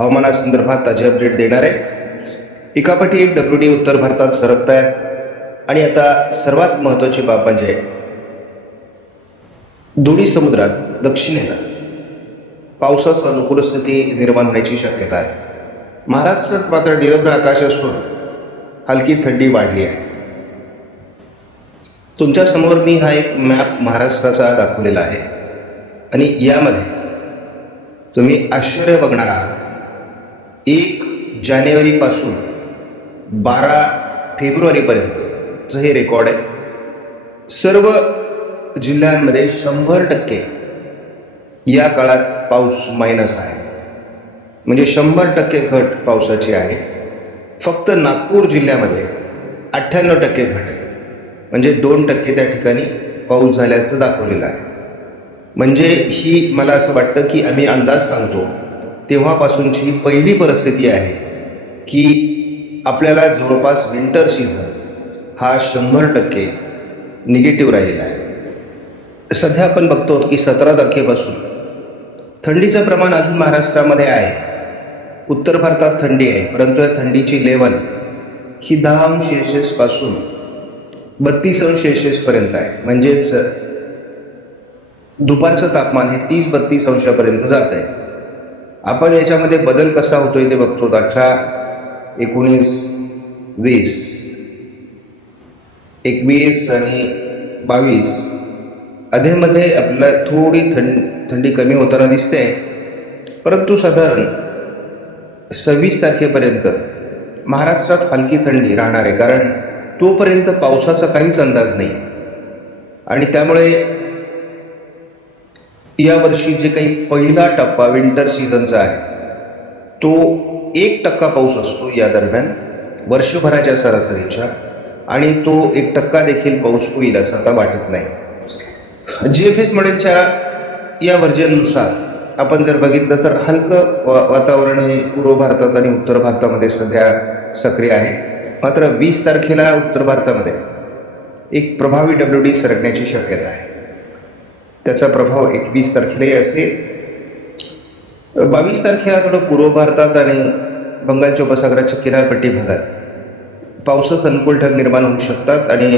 हवामानासंदर्भात ताजे अपडेट देणार आहे। एकापाठी एक WD उत्तर भारतात सरकत आहेत आणि आता सर्वात महत्त्वाची बाब म्हणजे दोन्ही समुद्रात दक्षिणेला पावसाची अनुकूल स्थिती निर्माण होण्याची शक्यता आहे। महाराष्ट्रात मात्र निरभ्र आकाश असून हलकी थंडी वाढली आहे। तुमच्या समोर मी हा एक मॅप महाराष्ट्राचा दाखवलेला आहे आणि यामध्ये तुम्ही आश्चर्य बघणार आहात। 1 जानेवारी पासून 12 फेब्रुवारी पर्यंत हे रेकॉर्ड आहे। सर्व जिल्ह्यांमध्ये 100% या काळात पाऊस मायनस आहे, म्हणजे 100% घट पावसाची आहे। फक्त नागपूर जिल्ह्यामध्ये 98% घट आहे, म्हणजे 2% त्या ठिकाणी पाऊस झाल्याचं दाखवलेलं आहे। म्हणजे ही मला असं वाटतं की आम्ही अंदाज सांगतो तेव्हापासूनची पहिली परिस्थिती आहे की आपल्याला जवळपास विंटर सीझन हा 100% निगेटिव्ह राहिलेला आहे। सध्या आपण बघतो की 17 तारखेपासून थंडीचं प्रमाण अजून महाराष्ट्रामध्ये आहे। उत्तर भारतात थंडी आहे, परंतु या थंडीची लेवल ही 10° पासून 32° पर्यंत आहे। म्हणजेच दुपारचं तापमान हे 30-32 पर्यंत जात आहे। आपण याच्यामध्ये बदल कसा होतोय ते बघतो। 18, 19, 20, 21 आणि 22 अधेमध्ये आपल्याला थोडी थंडी कमी होताना दिसते, परंतु साधारण 26 तारखेपर्यंत महाराष्ट्रात हलकी थंडी राहणार आहे, कारण तोपर्यंत पावसाचा काहीच अंदाज नाही। आणि त्यामुळे यावर्षी जे काही पहिला टप्पा विंटर सीझनचा आहे तो 1% पाऊस असतो या दरम्यान वर्षभराच्या सरासरीच्या, आणि तो 1% देखील पाऊस होईल असं आता वाटत नाही। GFS मॉडेलच्या या व्हर्जननुसार आपण जर बघितलं तर हलकं वातावरण हे पूर्व भारतात आणि उत्तर भारतामध्ये सध्या सक्रिय आहे। मात्र 20 तारखेला उत्तर भारतामध्ये एक प्रभावी WD सरकण्याची शक्यता आहे। त्याचा प्रभाव 21 तारखेलाही असेल। 22 तारखेला थोडं पूर्व भारतात आणि बंगालच्या उपसागराच्या किनारपट्टी भागात पावसाचं अनुकूल ढग निर्माण होऊ शकतात आणि